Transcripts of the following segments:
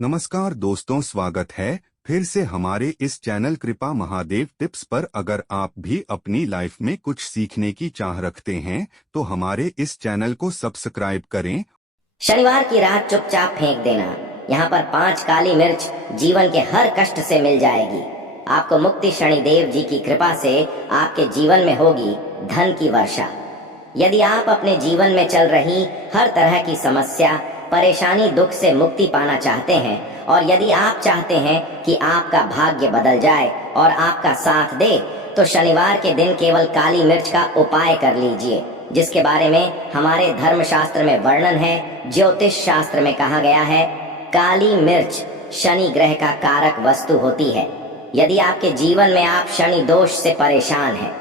नमस्कार दोस्तों, स्वागत है फिर से हमारे इस चैनल कृपा महादेव टिप्स पर। अगर आप भी अपनी लाइफ में कुछ सीखने की चाह रखते हैं तो हमारे इस चैनल को सब्सक्राइब करें। शनिवार की रात चुपचाप फेंक देना। यहाँ पर 5 काली मिर्च जीवन के हर कष्ट से मिल जाएगी। आपको मुक्ति शनिदेव जी की कृपा से आपके जीवन में होगी धन की वर्षा। यदि आप अपने जीवन में चल रही हर तरह की समस्या, परेशानी, दुख से मुक्ति पाना चाहते हैं और यदि आप चाहते हैं कि आपका भाग्य बदल जाए और आपका साथ दे, तो शनिवार के दिन केवल काली मिर्च का उपाय कर लीजिए, जिसके बारे में हमारे धर्मशास्त्र में वर्णन है। ज्योतिष शास्त्र में कहा गया है, काली मिर्च शनि ग्रह का कारक वस्तु होती है। यदि आपके जीवन में आप शनि दोष से परेशान हैं,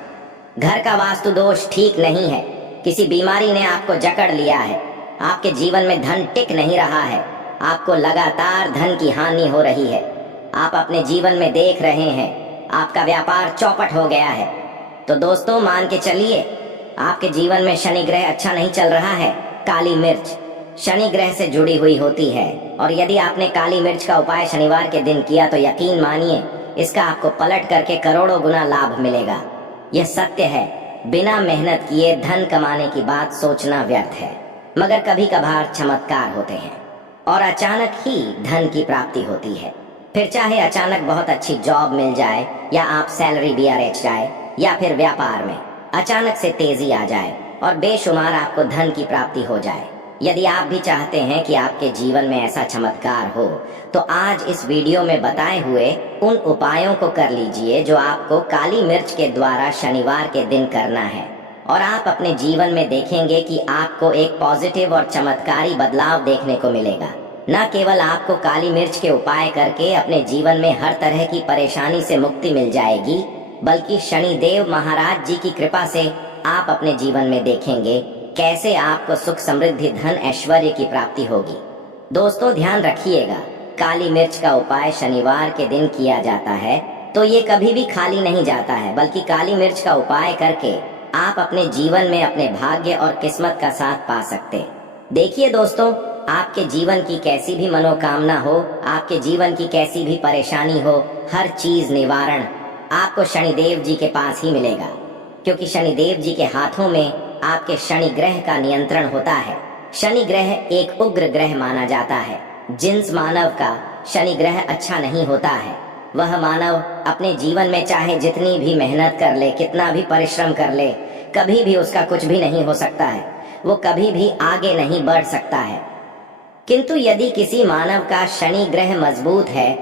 घर का वास्तु दोष ठीक नहीं है, किसी बीमारी ने आपको जकड़ लिया है, आपके जीवन में धन टिक नहीं रहा है, आपको लगातार धन की हानि हो रही है, आप अपने जीवन में देख रहे हैं आपका व्यापार चौपट हो गया है, तो दोस्तों मान के चलिए आपके जीवन में शनि ग्रह अच्छा नहीं चल रहा है। काली मिर्च शनि ग्रह से जुड़ी हुई होती है और यदि आपने काली मिर्च का उपाय शनिवार के दिन किया तो यकीन मानिए इसका आपको पलट करके करोड़ों गुना लाभ मिलेगा। यह सत्य है। बिना मेहनत किए धन कमाने की बात सोचना व्यर्थ है, मगर कभी कभार चमत्कार होते हैं और अचानक ही धन की प्राप्ति होती है। फिर चाहे अचानक बहुत अच्छी जॉब मिल जाए या आप सैलरी भी अरेंज जाए या फिर व्यापार में अचानक से तेजी आ जाए और बेशुमार आपको धन की प्राप्ति हो जाए। यदि आप भी चाहते हैं कि आपके जीवन में ऐसा चमत्कार हो, तो आज इस वीडियो में बताए हुए उन उपायों को कर लीजिए जो आपको काली मिर्च के द्वारा शनिवार के दिन करना है और आप अपने जीवन में देखेंगे कि आपको एक पॉजिटिव और चमत्कारी बदलाव देखने को मिलेगा। न केवल आपको काली मिर्च के उपाय करके अपने जीवन में हर तरह की परेशानी से मुक्ति मिल जाएगी, बल्कि शनिदेव महाराज जी की कृपा से आप अपने जीवन में देखेंगे कैसे आपको सुख, समृद्धि, धन, ऐश्वर्य की प्राप्ति होगी। दोस्तों ध्यान रखिएगा, काली मिर्च का उपाय शनिवार के दिन किया जाता है तो ये कभी भी खाली नहीं जाता है, बल्कि काली मिर्च का उपाय करके आप अपने जीवन में अपने भाग्य और किस्मत का साथ पा सकते। देखिए दोस्तों, आपके जीवन की कैसी भी मनोकामना हो, आपके जीवन की कैसी भी परेशानी हो, हर चीज निवारण आपको शनिदेव जी के पास ही मिलेगा, क्योंकि शनिदेव जी के हाथों में आपके शनि ग्रह का नियंत्रण होता है। शनि ग्रह एक उग्र ग्रह माना जाता है। जिन्स मानव का शनि ग्रह अच्छा नहीं होता है, वह मानव अपने जीवन में चाहे जितनी भी मेहनत कर ले, कितना भी परिश्रम कर ले, कभी भी उसका कुछ भी नहीं हो सकता है, वो कभी भी आगे नहीं बढ़ सकता है। किंतु यदि किसी मानव का शनि ग्रह मजबूत है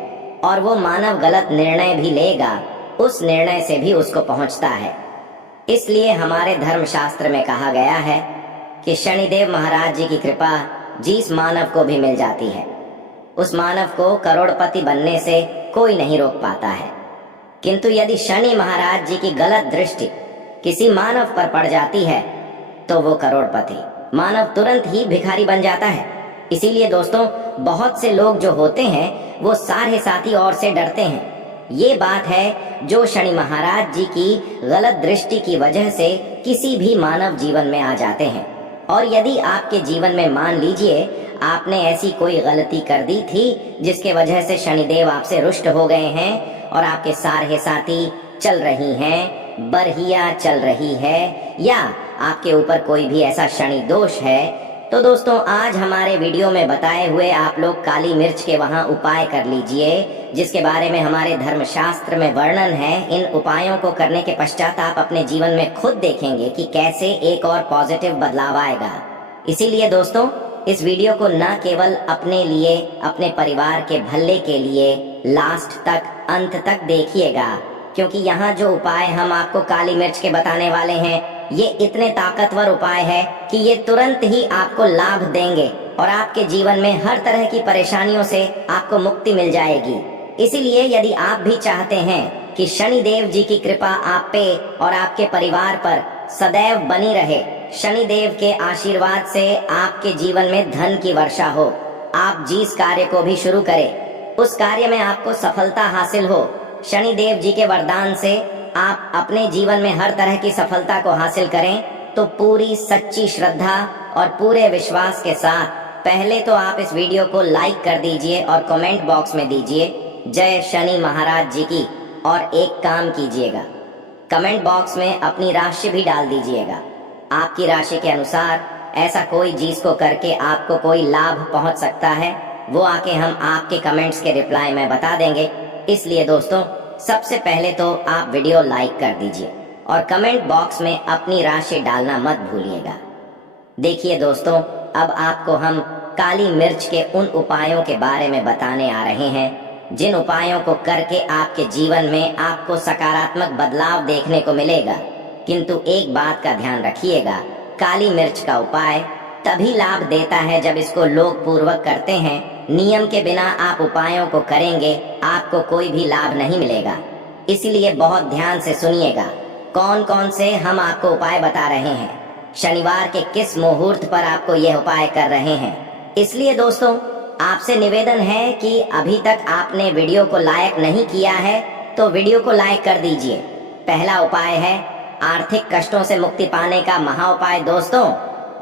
और वो मानव गलत निर्णय भी लेगा, उस निर्णय से भी उसको पहुंचता है। इसलिए हमारे धर्मशास्त्र में कहा गया है कि शनिदेव महाराज जी की कृपा जिस मानव को भी मिल जाती है, उस मानव को करोड़पति बनने से कोई नहीं रोक पाता है। किंतु यदि शनि महाराज जी की गलत दृष्टि किसी मानव पर पड़ जाती है तो वो करोड़पति मानव तुरंत ही भिखारी बन जाता है। इसीलिए दोस्तों, बहुत से लोग जो होते हैं वो सारे साथी और से डरते हैं। ये बात है जो शनि महाराज जी की गलत दृष्टि की वजह से किसी भी मानव जीवन में आ जाते हैं। और यदि आपके जीवन में मान लीजिए आपने ऐसी कोई गलती कर दी थी जिसके वजह से शनिदेव आपसे रुष्ट हो गए हैं और आपके सारे साथी चल रही हैं, बरहिया चल रही है, या आपके ऊपर कोई भी ऐसा शनि दोष है, तो दोस्तों आज हमारे वीडियो में बताए हुए आप लोग काली मिर्च के वहां उपाय कर लीजिए, जिसके बारे में हमारे धर्मशास्त्र में वर्णन है। इन उपायों को करने के पश्चात आप अपने जीवन में खुद देखेंगे कि कैसे एक और पॉजिटिव बदलाव आएगा। इसीलिए दोस्तों, इस वीडियो को न केवल अपने लिए, अपने परिवार के भले के लिए लास्ट तक, अंत तक देखिएगा, क्योंकि यहाँ जो उपाय हम आपको काली मिर्च के बताने वाले हैं ये इतने ताकतवर उपाय है कि ये तुरंत ही आपको लाभ देंगे और आपके जीवन में हर तरह की परेशानियों से आपको मुक्ति मिल जाएगी। इसीलिए यदि आप भी चाहते हैं कि शनिदेव जी की कृपा आप पे और आपके परिवार पर सदैव बनी रहे, शनिदेव के आशीर्वाद से आपके जीवन में धन की वर्षा हो, आप जिस कार्य को भी शुरू करें उस कार्य में आपको सफलता हासिल हो, शनिदेव जी के वरदान से आप अपने जीवन में हर तरह की सफलता को हासिल करें, तो पूरी सच्ची श्रद्धा और पूरे विश्वास के साथ पहले तो आप इस वीडियो को लाइक कर दीजिए और कमेंट बॉक्स में दीजिए जय शनि महाराज जी की। और एक काम कीजिएगा, कमेंट बॉक्स में अपनी राशि भी डाल दीजिएगा। आपकी राशि के अनुसार ऐसा कोई चीज को करके आपको कोई लाभ पहुंच सकता है, वो आके हम आपके कमेंट्स के रिप्लाई में बता देंगे। इसलिए दोस्तों, सबसे पहले तो आप वीडियो लाइक कर दीजिए और कमेंट बॉक्स में अपनी राशि डालना मत भूलिएगा। देखिए दोस्तों, अब आपको हम काली मिर्च के उन उपायों के बारे में बताने आ रहे हैं जिन उपायों को करके आपके जीवन में आपको सकारात्मक बदलाव देखने को मिलेगा। किंतु एक बात का ध्यान रखिएगा, काली मिर्च का उपाय तभी लाभ देता है जब इसको लोग पूर्वक करते हैं। नियम के बिना आप उपायों को करेंगे, आपको कोई भी लाभ नहीं मिलेगा। इसलिए बहुत ध्यान से सुनिएगा कौन कौन से हम आपको उपाय बता रहे हैं, शनिवार के किस मुहूर्त पर आपको यह उपाय कर रहे हैं। इसलिए दोस्तों, आपसे निवेदन है कि अभी तक आपने वीडियो को लाइक नहीं किया है तो वीडियो को लाइक कर दीजिए। पहला उपाय है आर्थिक कष्टों से मुक्ति पाने का महा उपाय। दोस्तों,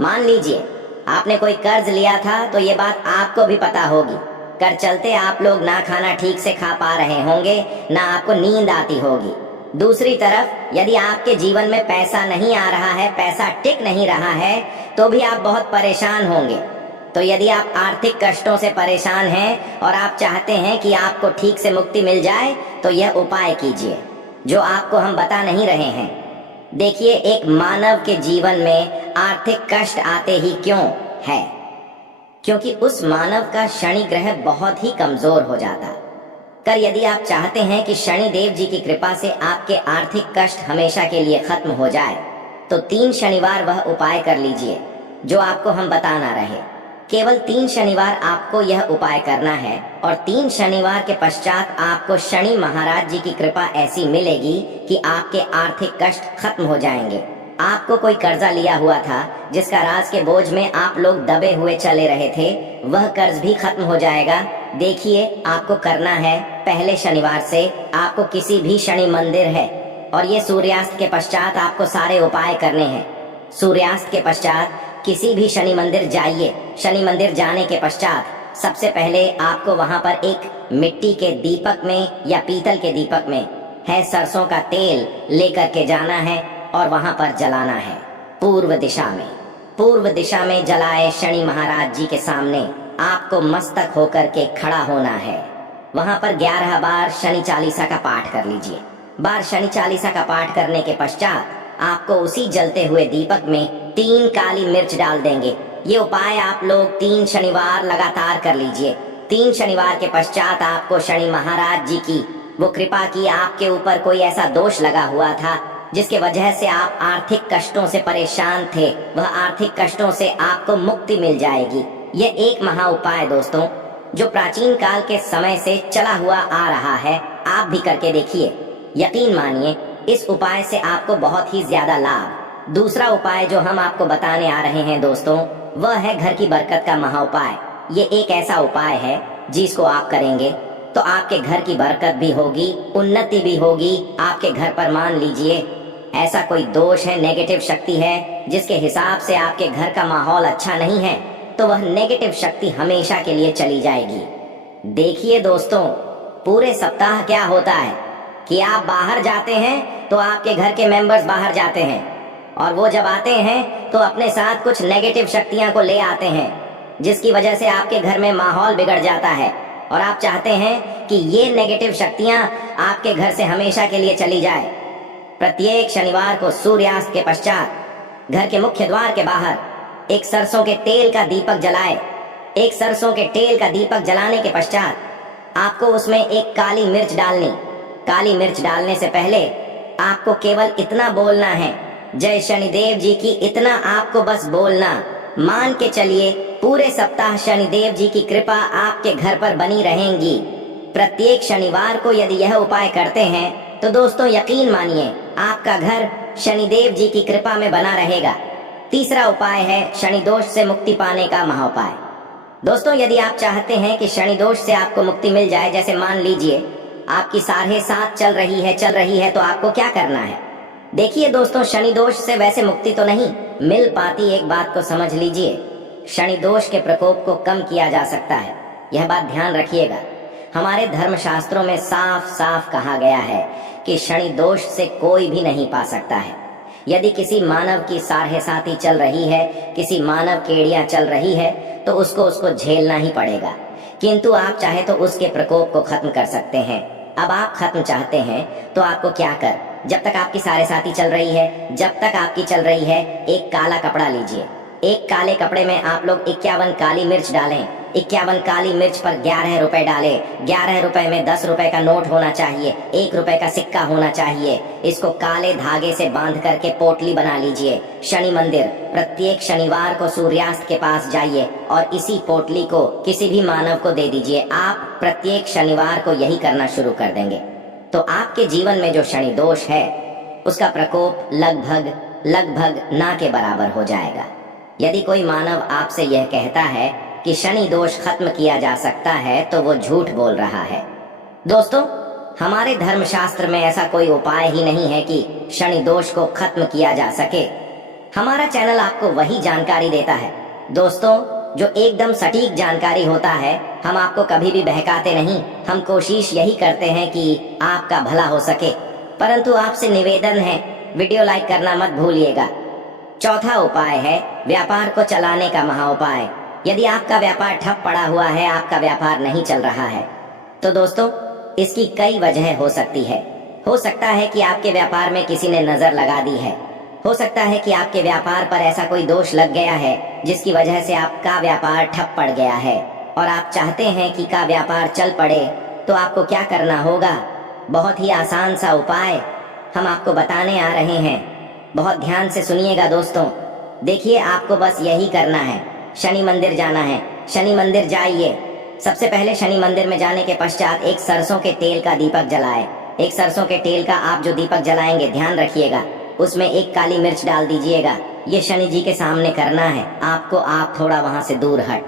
मान लीजिए आपने कोई कर्ज लिया था, तो ये बात आपको भी पता होगी। कर चलते आप लोग ना खाना ठीक से खा पा रहे होंगे, ना आपको नींद आती होगी। दूसरी तरफ यदि आपके जीवन में पैसा नहीं आ रहा है, पैसा टिक नहीं रहा है, तो भी आप बहुत परेशान होंगे। तो यदि आप आर्थिक कष्टों से परेशान हैं और आप चाहते हैं कि आपको ठीक से मुक्ति मिल जाए, तो यह उपाय कीजिए जो आपको हम बता नहीं रहे हैं। देखिए, एक मानव के जीवन में आर्थिक कष्ट आते ही क्यों है? क्योंकि उस मानव का शनि ग्रह बहुत ही कमजोर हो जाता। कर यदि आप चाहते हैं कि शनि देव जी की कृपा से आपके आर्थिक कष्ट हमेशा के लिए खत्म हो जाए, तो 3 शनिवार वह उपाय कर लीजिए जो आपको हम बताना रहे। केवल 3 शनिवार आपको यह उपाय करना है और 3 शनिवार के पश्चात आपको शनि महाराज जी की कृपा ऐसी मिलेगी कि आपके आर्थिक कष्ट खत्म हो जाएंगे। आपको कोई कर्जा लिया हुआ था जिसका राज के बोझ में आप लोग दबे हुए चले रहे थे, वह कर्ज भी खत्म हो जाएगा। देखिए, आपको करना है, पहले शनिवार से आपको किसी भी शनि मंदिर है और ये सूर्यास्त के पश्चात आपको सारे उपाय करने हैं। सूर्यास्त के पश्चात किसी भी शनि मंदिर जाइए। शनि मंदिर जाने के पश्चात सबसे पहले आपको वहां पर एक मिट्टी के दीपक में या पीतल के दीपक में है सरसों का तेल लेकर के जाना है और वहां पर जलाना है पूर्व दिशा में। पूर्व दिशा में जलाए शनि महाराज जी के सामने आपको मस्तक होकर के खड़ा होना है। वहां पर 11 बार शनि चालीसा का पाठ कर लीजिए। बार शनि चालीसा का पाठ करने के पश्चात आपको उसी जलते हुए दीपक में 3 काली मिर्च डाल देंगे। ये उपाय आप लोग 3 शनिवार लगातार कर लीजिए। 3 शनिवार के पश्चात आपको शनि महाराज जी की वो कृपा की, आपके ऊपर कोई ऐसा दोष लगा हुआ था जिसके वजह से आप आर्थिक कष्टों से परेशान थे, वह आर्थिक कष्टों से आपको मुक्ति मिल जाएगी। यह एक महा उपाय दोस्तों, जो प्राचीन काल के समय से चला हुआ आ रहा है। आप भी करके देखिए, यकीन मानिए इस उपाय से आपको बहुत ही ज्यादा लाभ। दूसरा उपाय जो हम आपको बताने आ रहे हैं दोस्तों, वह है घर की बरकत का महा उपाय। ये एक ऐसा उपाय है जिसको आप करेंगे तो आपके घर की बरकत भी होगी, उन्नति भी होगी। आपके घर पर मान लीजिए ऐसा कोई दोष है, नेगेटिव शक्ति है जिसके हिसाब से आपके घर का माहौल अच्छा नहीं है, तो वह नेगेटिव शक्ति हमेशा के लिए चली जाएगी। देखिए दोस्तों, पूरे सप्ताह क्या होता है कि आप बाहर जाते हैं तो आपके घर के मेंबर्स बाहर जाते हैं और वो जब आते हैं तो अपने साथ कुछ नेगेटिव शक्तियां को ले आते हैं, जिसकी वजह से आपके घर में माहौल बिगड़ जाता है। और आप चाहते हैं कि ये नेगेटिव शक्तियां आपके घर से हमेशा के लिए चली जाए। प्रत्येक शनिवार को सूर्यास्त के पश्चात घर के मुख्य द्वार के बाहर एक सरसों के तेल का दीपक जलाए। एक सरसों के तेल का दीपक जलाने के पश्चात आपको उसमें एक काली मिर्च डालनी। काली मिर्च डालने से पहले आपको केवल इतना बोलना है, जय शनिदेव जी की। इतना आपको बस बोलना। मान के चलिए पूरे सप्ताह शनिदेव जी की कृपा आपके घर पर बनी रहेंगी। प्रत्येक शनिवार को यदि यह उपाय करते हैं तो दोस्तों यकीन मानिए आपका घर शनिदेव जी की कृपा में बना रहेगा। तीसरा उपाय है शनि दोष से मुक्ति पाने का महाउपाय। दोस्तों, यदि आप चाहते हैं कि शनि दोष से आपको मुक्ति मिल जाए, जैसे मान लीजिए आपकी 7.5 चल रही है, तो आपको क्या करना है? देखिए दोस्तों, शनि दोष से वैसे मुक्ति तो नहीं मिल पाती। एक बात को समझ लीजिए, शनि दोष के प्रकोप को कम किया जा सकता है। यह बात ध्यान रखिएगा। हमारे धर्मशास्त्रों में साफ साफ कहा गया है कि शनि दोष से कोई भी नहीं पा सकता है। यदि किसी मानव की साढ़े-साती चल रही है, किसी मानव केड़ियां चल रही है, तो उसको झेलना ही पड़ेगा। किंतु आप चाहे तो उसके प्रकोप को खत्म कर सकते हैं। अब आप खत्म चाहते हैं तो आपको क्या कर, जब तक आपकी साढ़े-साती चल रही है, जब तक आपकी चल रही है, एक काला कपड़ा लीजिए। एक काले कपड़े में आप लोग 51 काली मिर्च डालें। 51 काली मिर्च पर 11 रुपए डालें। 11 रुपए में 10 रुपए का नोट होना चाहिए, 1 रुपए का सिक्का होना चाहिए। इसको काले धागे से बांध करके पोटली बना लीजिए। शनि मंदिर प्रत्येक शनिवार को सूर्यास्त के पास जाइए और इसी पोटली को किसी भी मानव को दे दीजिए। आप प्रत्येक शनिवार को यही करना शुरू कर देंगे तो आपके जीवन में जो शनि दोष है उसका प्रकोप लगभग ना के बराबर हो जाएगा। यदि कोई मानव आपसे यह कहता है कि शनि दोष खत्म किया जा सकता है तो वो झूठ बोल रहा है। दोस्तों, हमारे धर्मशास्त्र में ऐसा कोई उपाय ही नहीं है कि शनि दोष को खत्म किया जा सके। हमारा चैनल आपको वही जानकारी देता है दोस्तों जो एकदम सटीक जानकारी होता है। हम आपको कभी भी बहकाते नहीं। हम कोशिश यही करते हैं कि आपका भला हो सके। परंतु आपसे निवेदन है, वीडियो लाइक करना मत भूलिएगा। चौथा उपाय है व्यापार को चलाने का महाउपाय। यदि आपका व्यापार ठप पड़ा हुआ है, आपका व्यापार नहीं चल रहा है, तो दोस्तों इसकी कई वजह हो सकती है। हो सकता है कि आपके व्यापार में किसी ने नजर लगा दी है। हो सकता है कि आपके व्यापार पर ऐसा कोई दोष लग गया है जिसकी वजह से आपका व्यापार ठप पड़ गया है और आप चाहते हैं कि का व्यापार चल पड़े। तो आपको क्या करना होगा? बहुत ही आसान सा उपाय हम आपको बताने आ रहे हैं। बहुत ध्यान से सुनिएगा दोस्तों। देखिए, आपको बस यही करना है, शनि मंदिर जाना है। शनि मंदिर जाइए। सबसे पहले शनि मंदिर में जाने के पश्चात एक सरसों के तेल का दीपक जलाएं। एक सरसों के तेल का आप जो दीपक जलाएंगे, ध्यान रखिएगा उसमें एक काली मिर्च डाल दीजिएगा। ये शनि जी के सामने करना है आपको। आप थोड़ा वहां से दूर हट।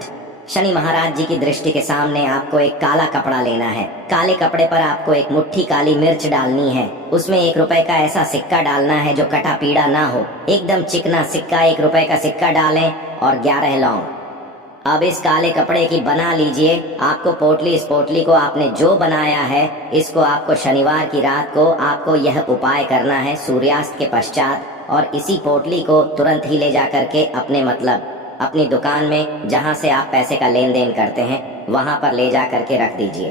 शनि महाराज जी की दृष्टि के सामने आपको एक काला कपड़ा लेना है। काले कपड़े पर आपको एक मुट्ठी काली मिर्च डालनी है। उसमें 1 रुपए का ऐसा सिक्का डालना है जो कटा पीड़ा ना हो, एकदम चिकना सिक्का। 1 रुपए का सिक्का डालें और 11 लौंग। अब इस काले कपड़े की बना लीजिए आपको पोटली। इस पोटली को आपने जो बनाया है, इसको आपको शनिवार की रात को आपको यह उपाय करना है सूर्यास्त के पश्चात। और इसी पोटली को तुरंत ही ले जा करके अपनी दुकान में जहां से आप पैसे का लेन देन करते हैं वहां पर ले जा करके रख दीजिए।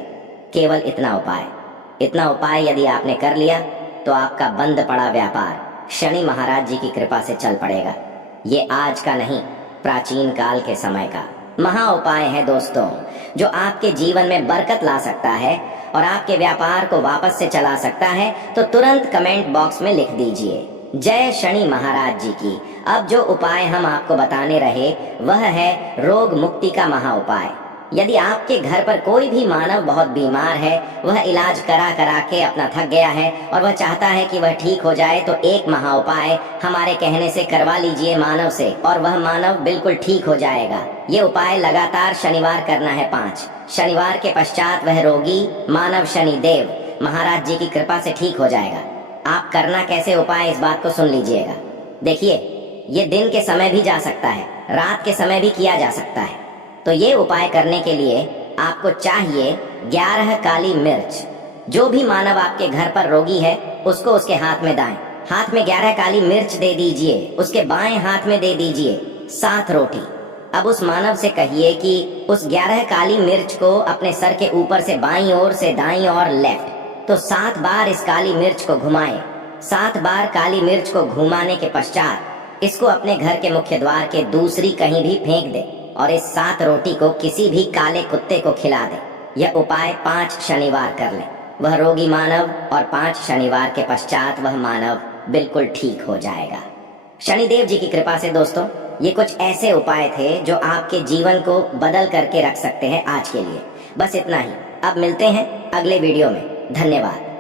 केवल इतना उपाय यदि आपने कर लिया तो आपका बंद पड़ा व्यापार शनि महाराज जी की कृपा से चल पड़ेगा। ये आज का नहीं, प्राचीन काल के समय का महा उपाय है दोस्तों, जो आपके जीवन में बरकत ला सकता है और आपके व्यापार को वापस से चला सकता है। तो तुरंत कमेंट बॉक्स में लिख दीजिए जय शनि महाराज जी की। अब जो उपाय हम आपको बताने रहे वह है रोग मुक्ति का महा उपाय। यदि आपके घर पर कोई भी मानव बहुत बीमार है, वह इलाज करा के अपना थक गया है और वह चाहता है कि वह ठीक हो जाए, तो एक महा उपाय हमारे कहने से करवा लीजिए मानव से और वह मानव बिल्कुल ठीक हो जाएगा। ये उपाय लगातार शनिवार करना है 5। शनिवार के पश्चात वह रोगी मानव शनि देव महाराज जी की कृपा से ठीक हो जाएगा। आप करना कैसे उपाय, इस बात को सुन लीजिएगा। देखिए, ये दिन के समय भी जा सकता है, रात के समय भी किया जा सकता है। तो ये उपाय करने के लिए आपको चाहिए 11 काली मिर्च। जो भी मानव आपके घर पर रोगी है उसको उसके हाथ में दाएं हाथ में 11 काली मिर्च दे दीजिए। उसके बाएं हाथ में दे दीजिए 7 रोटी। अब उस मानव से कहिए कि उस 11 काली मिर्च को अपने सर के ऊपर से बाईं ओर से दाईं ओर लेफ्ट, तो 7 बार इस काली मिर्च को घुमाएं। 7 बार काली मिर्च को घुमाने के पश्चात इसको अपने घर के मुख्य द्वार के दूसरी कहीं भी फेंक दे और इस 7 रोटी को किसी भी काले कुत्ते को खिला दे। यह उपाय 5 शनिवार कर ले। वह रोगी मानव और 5 शनिवार के पश्चात वह मानव बिल्कुल ठीक हो जाएगा। शनिदेव जी की कृपा से दोस्तों, ये कुछ ऐसे उपाय थे जो आपके जीवन को बदल करके रख सकते हैं। आज के लिए बस इतना ही। अब मिलते हैं अगले वीडियो में। धन्यवाद।